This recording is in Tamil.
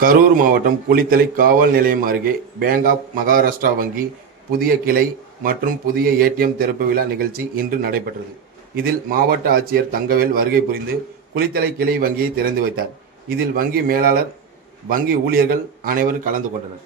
கரூர் மாவட்டம் குளித்தலை காவல் நிலையம் அருகே பேங்க் ஆப் மகாராஷ்டிரா வங்கி புதிய கிளை மற்றும் புதிய ஏடிஎம் திறப்பு விழா நிகழ்ச்சி இன்று நடைபெற்றது. இதில் மாவட்ட ஆட்சியர் தங்கவேல் வருகை புரிந்து குளித்தலை கிளை வங்கியை திறந்து வைத்தார். இதில் வங்கி மேலாளர், வங்கி ஊழியர்கள் அனைவரும் கலந்து கொண்டனர்.